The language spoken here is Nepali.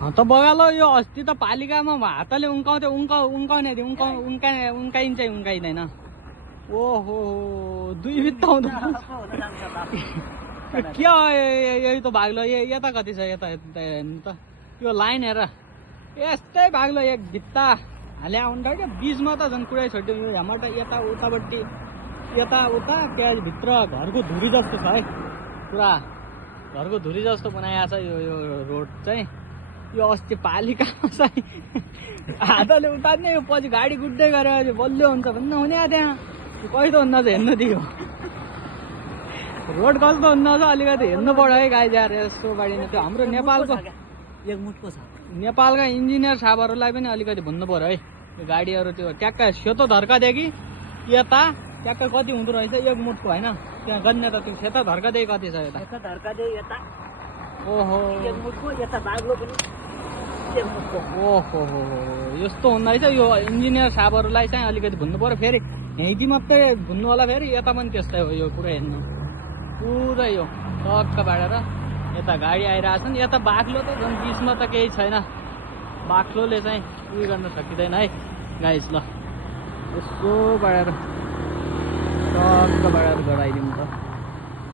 त बगालो यो अस्ति त पालिकामा हातले उन्काउने उन्काइँदैन। ओहो 2 बित्ता हुँदैन क्या यही त भाग्लो यता कति छ यता हेर्नु त यो लाइन हेर यस्तै भाग्लो एक भित्ता हाल्या हुन्छ क्या बीचमा त झन् पुरै छोड्यो यो हेमट यता उतापट्टि यता उता त्यहाँ भित्र घरको धुरी जस्तो छ है पुरा घरको धुरी जस्तो बनाएको छ यो रोड चाहिँ यो अस्ति पालिकामा चाहिँ हातले उतार्ने यो पछि गाडी गुड्दै गरेर बलियो हुन्छ भन्नु हुने त्यहाँ कस्तो हुन्न चाहिँ हेर्नु दियो रोड कस्तो हुन्न छ अलिकति हेर्नु पर्यो है गाई जाएर यस्तो गाडीमा त्यो हाम्रो नेपालको एक मुठको छ नेपालका इन्जिनियर साहबहरूलाई पनि अलिकति भन्नु पर्यो है यो गाडीहरू त्यो ट्याक्क सेतो धर्कादेखि यता ट्याक्क कति हुँदो रहेछ 1 मुठको होइन त्यहाँ गन्ने त त्यो सेतो धर्कादेखि कति छ यता धर्कादेखि यता ओहो 1 मुठको यता बाग्लो पनि 1 मुठको ओहो यस्तो हुँदो रहेछ यो इन्जिनियर साहबहरूलाई चाहिँ अलिकति भन्नु पर्यो फेरि यहीँकी मात्रै भन्नु होला फेरि यता पनि त्यस्तै हो यो पुरै हेर्नु पुरै यो टक्क बाडेर यता गाडी आइरहेछन् यता बाक्लो त झन् बिचमा त केही छैन बाक्लोले चाहिँ उयो गर्न सकिँदैन है गाइस ल यसो बाडेर टक्क बाडेर गराइदिउँ त